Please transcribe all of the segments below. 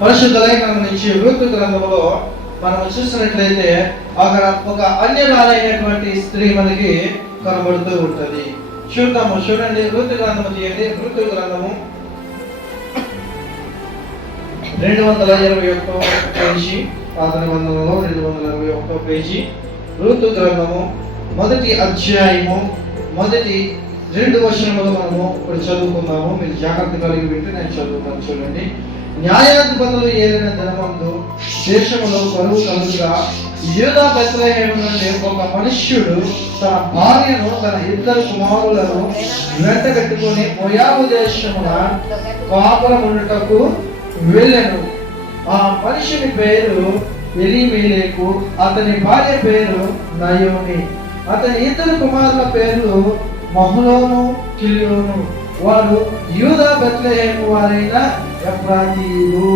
పరిశుద్ధ లేఖనం నుంచి రూతు గ్రంథంలో మనం చూసినట్లయితే అక్కడ ఒక అన్యరాలైనటువంటి స్త్రీ మనకి కనబడుతూ ఉంటది. చూడండి, రూతు గ్రంథము తీయండి. రూతు గ్రంథము 221 పేజీ, పాత నిబంధనలో 221 పేజీ. రూతు గ్రంథము 1వ అధ్యాయము 1-2 వచనములు మనము ఇప్పుడు చదువుకుందాము. మీరు జాగ్రత్త కలిగి వింటే నేను చదువుతాను. చూడండి. న్యాయాధిపతులు ఏలిన దినమందు దేశములో కరువు కలుగుగా యూదా బెత్లెహేము నుండి ఒక మనుష్యుడు తన భార్యను తన 2 కుమారులను వెంట పెట్టుకుని మోయాబు దేశమున కాపురముండుటకు వెళ్ళెను. ఆ మనిషిని పేరు ఎలీమెలెకు, అతని భార్య పేరు నయోమి. అతని 2 కుమారుల పేర్లు మహ్లోను, కిల్యోను. వారు యూదా బెత్లెహేము వారైన ఎఫ్రాతీయులు.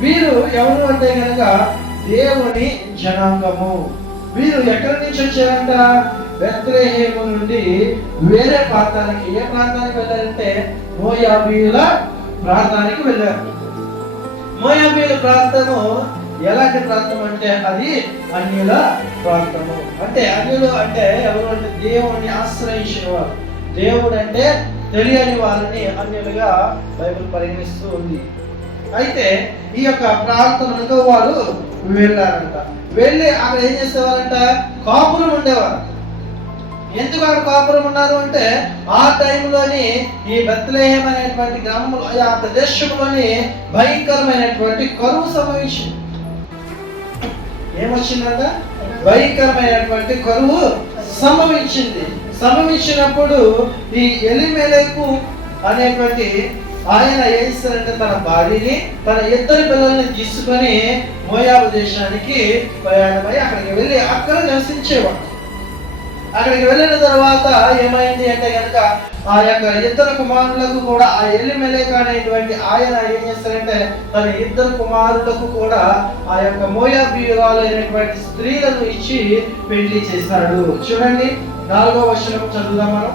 వీరు ఎవరు అంటే కనుక దేవుని జనాంగము. వీరు ఎక్కడి నుంచి వచ్చారంట? బెత్లెహేము నుండి వేరే ప్రాంతానికి. ఏ ప్రాంతానికి వెళ్ళారంటే మోయాబీయుల ప్రాంతానికి వెళ్ళారు. మోయాబీయుల ప్రాంతము ఎలాంటి ప్రాంతం అంటే అది అన్యుల ప్రాంతము. అంటే అన్యులు అంటే ఎవరు అంటే దేవుని ఆశ్రయించిన వారు. దేవుడు అంటే తెలియని వారిని అన్యులుగా బైబిల్ పరిగణిస్తూ ఉంది. అయితే ఈ యొక్క ప్రాంతంలో వారు వెళ్ళారంట. వెళ్ళి అక్కడ ఏం చేసేవారంట? కాపురం ఉండేవారు. ఎందుకు అక్కడ కాపురం ఉన్నారు అంటే ఆ టైంలోని ఈ బెత్లెహేము అనేటువంటి గ్రామంలో, ఆ ప్రదేశంలోని భయంకరమైనటువంటి కరువు సంభవించింది. ఏమొచ్చిందంట? భయంకరమైనటువంటి కరువు సంభవించింది. సంభవించినప్పుడు ఈ ఎలీమెలెకు అనేటువంటి ఆయన ఏం చేస్తారంటే తన భార్యని, తన 2 పిల్లల్ని తీసుకొని మోయాబు దేశానికి ప్రయాణమై అక్కడికి వెళ్ళి అక్కడ నివసించేవాడు. అక్కడికి వెళ్ళిన తర్వాత ఏమైంది అంటే కనుక ఆ యొక్క 2 కుమారులకు కూడా ఆ ఎలీమెలెకు అనేటువంటి ఆయన ఏం చేస్తారంటే తన 2 కుమారులకు కూడా ఆ యొక్క మోయాబీయురాలైనటువంటి స్త్రీలను ఇచ్చి పెళ్లి చేశాడు. చూడండి, 4వ వచనం చదువుదాం మనం.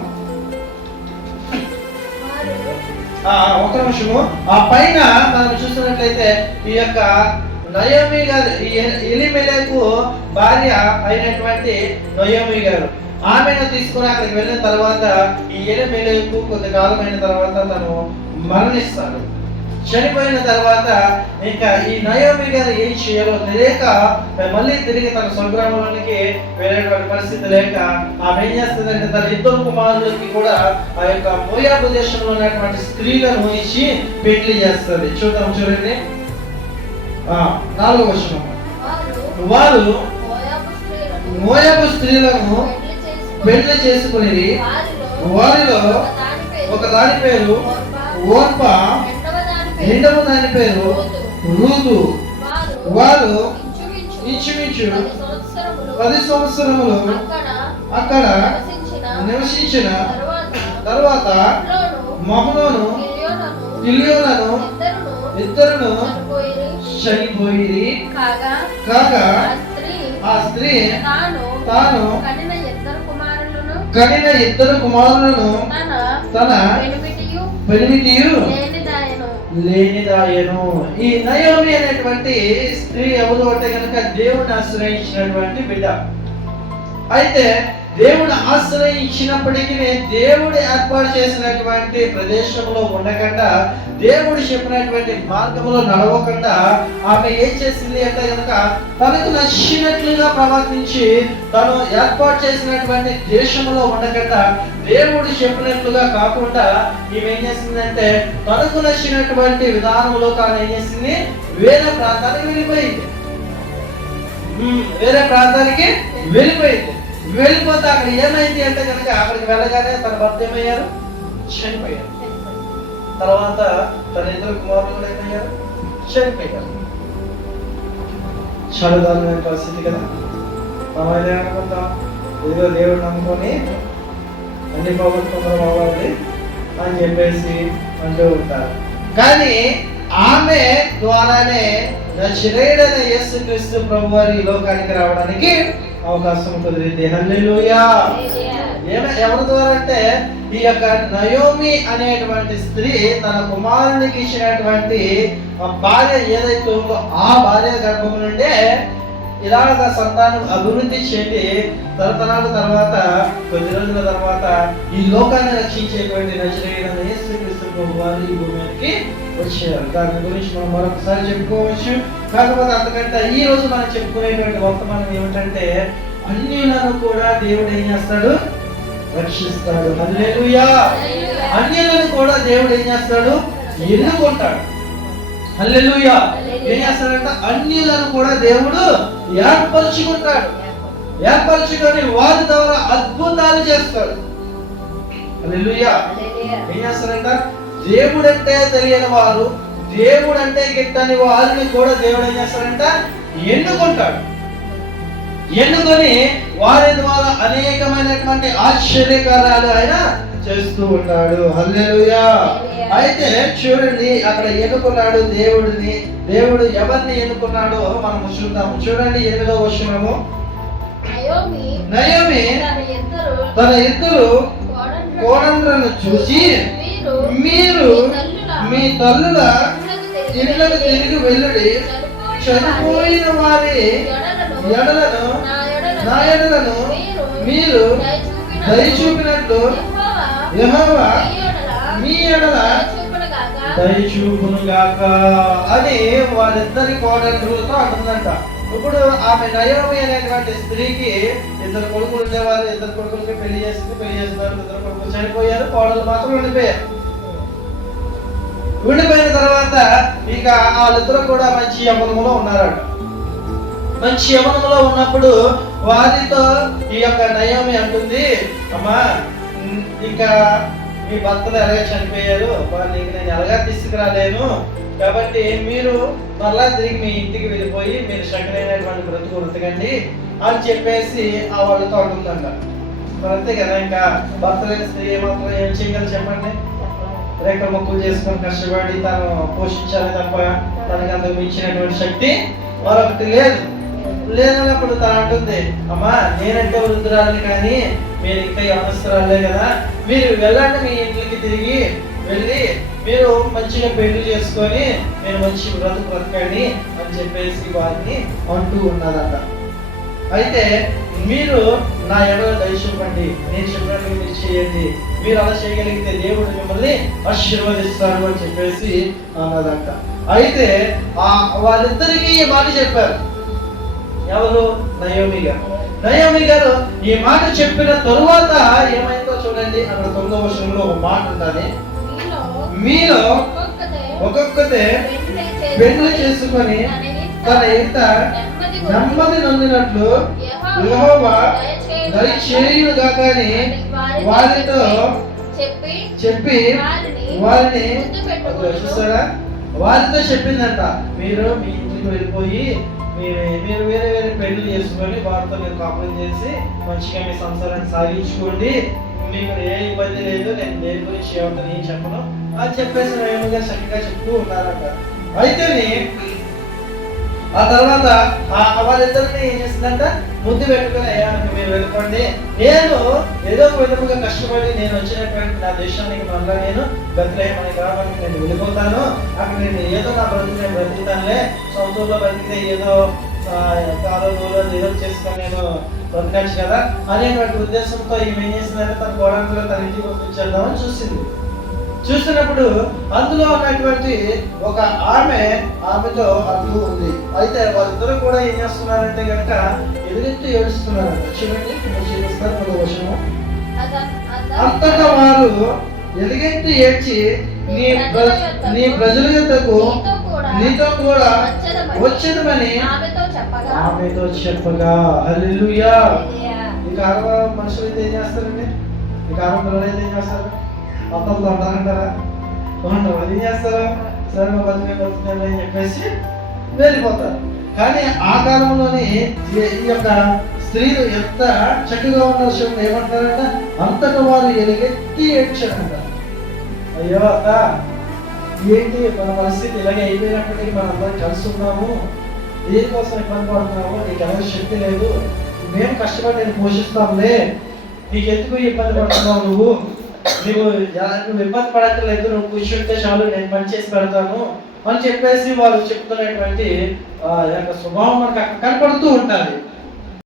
ఒక నిమిషము. ఆ పైన మనం చూసినట్లయితే ఈ యొక్క నయోమి గారు, ఎలీమెలెకు భార్య అయినటువంటి నయోమి గారు, ఆమెను తీసుకుని అక్కడికి వెళ్ళిన తర్వాత ఈ ఎలీమెలెకు కొంతకాలం అయిన తర్వాత తను మరణిస్తాడు. చనిపోయిన తర్వాత ఇంకా ఈ నయోమి గారు ఏం చేయాలో తెలియక మళ్ళీ తిరిగి తన స్వగ్రామంలోనికి వెళ్ళేటువంటి పరిస్థితి లేక ఆమె ఏం చేస్తుందంటే తన 2 కుమారులకి కూడా ఆ యొక్క మోయాబు దేశంలో ఉన్నటువంటి స్త్రీలను ఇచ్చి పెళ్లి చేస్తుంది. చూడండి, 4వ వచనం. వారు మోయాబు స్త్రీలను పెళ్లి చేసుకుని వారిలో ఒక దాని పేరు ఓర్పా, 2వ దాని పేరు రూతు. వారు ఇంచుమించు 10 సంవత్సరములు అక్కడ నివసించిన తర్వాత మహ్లోను, కిల్యోను ఇద్దరును చనిపోయి కాగా ఆ స్త్రీ తాను కనిన 2 కుమారులను తన పెనిమిటియు లేనిదాయను. ఈ నయోమి అనేటువంటి స్త్రీ ఎవరు అంటే కనుక దేవుని ఆశ్రయించినటువంటి బిడ్డ. అయితే దేవుడు ఆశ్రయించినప్పటికీ దేవుడు ఏర్పాటు చేసినటువంటి ప్రదేశంలో ఉండకుండా, దేవుడు చెప్పినటువంటి మార్గంలో నడవకుండా ఆమె ఏం చేసింది అంటే కనుక తనకు నచ్చినట్లుగా ప్రవర్తించి తను ఏర్పాటు చేసినటువంటి దేశంలో ఉండకుండా దేవుడు చెప్పినట్లుగా కాకుండా ఈమె ఏం చేసిందంటే తనకు నచ్చినటువంటి విధానంలో తాను ఏం చేసింది? వేరే ప్రాంతానికి వెళ్ళిపోయింది. వెళ్ళిపోతే అక్కడ ఏమైంది అంటే కనుక అక్కడికి వెళ్ళగానే తన భర్త ఏమయ్యారు? చనిపోయారు. తర్వాత తన 2 కుమారులు కూడా ఏమయ్యారు? చనిపోయారు. చదుదాలమైన పరిస్థితి కదా. మనం ఏమనుకుంటాం? ఏదో దేవుడు నమ్ముకొని అన్ని పోగొట్టుకుంటాం అవ్వాలి అని చెప్పేసి అంటూ ఉంటారు. కానీ ఆమె ద్వారానే నజరేయుడైన యేసుక్రీస్తు ప్రభువారు ఈ లోకానికి రావడానికి అవకాశం కుదిరింది. హల్లెలూయా. ఎవరి ద్వారా అంటే ఈ యొక్క నయోమి అనేటువంటి స్త్రీ తన కుమారునికి ఇచ్చినటువంటి భార్య ఏదైతే ఉందో ఆ భార్య గర్భం నుండే ఇలాగ సంతానం అభివృద్ధి చెంది తరతరాల తర్వాత కొద్ది రోజుల తర్వాత ఈ లోకాన్ని రక్షించేటువంటి నజరేయుడైన యేసుక్రీస్తు ప్రభువారు ఈ భూమికి వచ్చారు. దాని గురించి మనం మరొకసారి చెప్పుకోవచ్చు. కాకపోతే అంతకంటే ఈ రోజు మనం చెప్పుకునేటువంటి వర్తమానం ఏమిటంటే అన్యులను కూడా దేవుడు ఏం చేస్తాడు? రక్షిస్తాడు. హల్లెలూయా. అన్యులను కూడా దేవుడు ఏం చేస్తాడు? ఎన్నుకుంటాడు. హల్లెలూయా. ఏం చేస్తాడంటే అన్యులను కూడా దేవుడు ఏర్పరచుకుంటాడు. ఏర్పరచుకొని వారి ద్వారా అద్భుతాలు చేస్తాడు. హల్లెలూయా. ఏం చేస్తాడంట? దేవుడంటే తెలియని వారు, దేవుడంటే గిట్టని వారిని కూడా దేవుడు ఏం చేస్తాడంట? ఎన్నుకుంటాడు. ఎన్నుకొని వారి ద్వారా అనేకమైనటువంటి ఆశ్చర్యకార్యాలు ఆయన చేస్తూ ఉంటాడు. హల్లెలూయా. అయితే చూడండి, అక్కడ ఎన్నుకున్నాడు దేవుడిని. దేవుడు ఎవరిని ఎన్నుకున్నాడో మనం చూద్దాము. చూడండి 8వ వచనము. నయోమి తన ఇద్దరు కోడళ్ళను చూసి, మీరు మీ తల్లుల ఇళ్ళకు తిరిగి వెళ్ళుడి, చనిపోయిన వారి ఎడలను నా ఎడలను మీరు దయ చూపినట్లు యెహోవా మీ ఎడల దయ చూపునుగాక అని వారిద్దరి కోడళ్ళతో అంటుందంట. ఇప్పుడు ఆమె నయోమి అనేటువంటి స్త్రీకి ఇద్దరు కొడుకులు ఉండేవారు. ఇద్దరు కొడుకులకి పెళ్లి చేస్తున్నారు. ఇద్దరు కొడుకులు చనిపోయారు, కోడలు మాత్రం ఉండిపోయారు. ఉండిపోయిన తర్వాత ఇక వాళ్ళిద్దరు కూడా మంచి యవ్వనములో ఉన్నారట. మంచి యవ్వనములో ఉన్నప్పుడు వారితో ఈ యొక్క నయోమి అంటుంది, అమ్మా ఇంకా మీ భర్తలు ఎలాగ చనిపోయారు, వాళ్ళని నేను ఎలాగా తీసుకురాలేను, కాబట్టి మీరు మళ్ళా తిరిగి మీ ఇంటికి వెళ్ళిపోయి మీరు చక్కనైనటువంటి బ్రతుకు బ్రతకండి అని చెప్పేసి ఆ వాళ్ళతో అంటుందంట. అంతే కదా, ఇంకా భర్త లేని స్త్రీ ఏమాత్రం ఏం చేయగలరు చెప్పండి? రేఖ మొక్కులు చేసుకొని కష్టపడి తను పోషించాలి తప్ప తనకి అంతకు మించినటువంటి శక్తి మరొకటి లేదు. లేనప్పుడు తను అంటుంది, అమ్మా నేనంటే వృద్ధురాలని కానీ మీరు ఇంకా యవనస్తురాలే కదా, మీరు వెళ్ళండి మీ ఇంటికి తిరిగి వెళ్ళి మీరు మంచిగా పెళ్లి చేసుకొని మీరు మంచి బ్రతకండి అని చెప్పేసి వారిని అంటూ ఉన్నదట. అయితే మీరు నా ఎడల దయ చూపండి, నేను చెప్పినట్టు మీరు చేయండి, మీరు అలా చేయగలిగితే దేవుడు మిమ్మల్ని ఆశీర్వదిస్తాడు అని చెప్పేసి అన్నదంట. అయితే వాళ్ళిద్దరికీ ఈ మాట చెప్పారు. ఎవరు? నయోమి గారు. నయోమి గారు ఈ మాట చెప్పిన తరువాత ఏమైందో చూడండి. అక్కడ 9వ వచనంలో ఒక మాట ఉంటుంది, మీలో ఒక్కొక్కతే పెళ్లి చేసుకొని తన ఇంట నెమ్మది నొందినట్లు యెహోవా దయచేయునుగాక అని వారితో చెప్పి వారిని చూస్తారా, వారితో చెప్పిందంట. మీరు మీ ఇంటికి వెళ్ళిపోయి మీరు వేరే వేరే పెళ్లి చేసుకొని వారితో మీరు కాపురం చేసి మంచిగా మీ సంసారాన్ని సాగించుకోండి, మీకు ఏ ఇబ్బంది లేదు, నేను దేని గురించి ఏమవుతుంది ఏం చెప్పను అని చెప్పేసి నయోమిగా చక్కగా చెప్తూ ఉన్నారంట. అయితే ఆ తర్వాత వాళ్ళిద్దరిని ఏం చేసిందంట? ముద్దు పెట్టుకుని, అయ్యా మీరు వెళ్ళిపోండి, నేను ఏదో ఒక విధముగా కష్టపడి నేను వచ్చినటువంటి నా దేశానికి మళ్ళీ నేను బెత్లెహేము అనే గ్రామానికి నేను వెళ్ళిపోతాను, అక్కడ నేను ఏదో నా బ్రతుకు నేను బ్రతుకుతానులే, సొంతూరులో బతికితే ఏదో కాలంలో ఏదో చేసుకొని నేను బ్రతకచ్చు కదా అనేటువంటి ఉద్దేశంతో ఈమె ఏం చేసిందంటే తన కోడలు తన ఇంటికి పంపించేద్దామని చూసింది. చూసినప్పుడు అందులో ఉన్నటువంటి ఒక ఆమెతో అంటూ ఉంది. అయితే వాళ్ళిద్దరూ కూడా ఏం చేస్తున్నారంటే కనుక ఎదురెత్తి ఏడుస్తున్నారంట. చూడండి, అంతటా వారు ఎలుగెత్తి ఏడ్చి నీ ప్రజల యొద్దకు నీతో కూడా వచ్చేదమని ఆమెతో చెప్పగా. హల్లెలూయా. ఈ కాలంలో మనుషులు అయితే ఏం చేస్తారండి? ఈ కాలం పిల్లలు అయితే ఏం చేస్తారు? అత్తలతో ఉంటారంటారా? వాళ్ళు ఏం చేస్తారు? సరే మా బతుకుతాను అని చెప్పేసి వెళ్ళిపోతారు. కానీ ఆ కాలంలోని ఈ యొక్క స్త్రీలు ఎంత చక్కగా ఉన్న విషయం ఏమంటారంట? అంతటా వారు ఎలుగెత్తి ఏడ్చారంట. అయ్యో అక్క, ఏంటి మన పరిస్థితి ఇలాగే అయిపోయినప్పటికీ మనం అందరం కలిసి ఉన్నాము, దేనికోసం ఇబ్బంది పడుతున్నాము, నీకు ఎవరి శక్తి లేదు, మేము కష్టపడి నేను పోషిస్తాంలే, నీకెందుకు ఇబ్బంది పడుతున్నావు నువ్వు ఇబ్బంది పడక్కర్లేదు, నువ్వు కూర్చుంటే చాలు, నేను పని చేసి పెడతాను అని చెప్పేసి వాళ్ళు చెప్తున్నటువంటి యొక్క స్వభావం మనకు కనపడుతూ ఉంటుంది.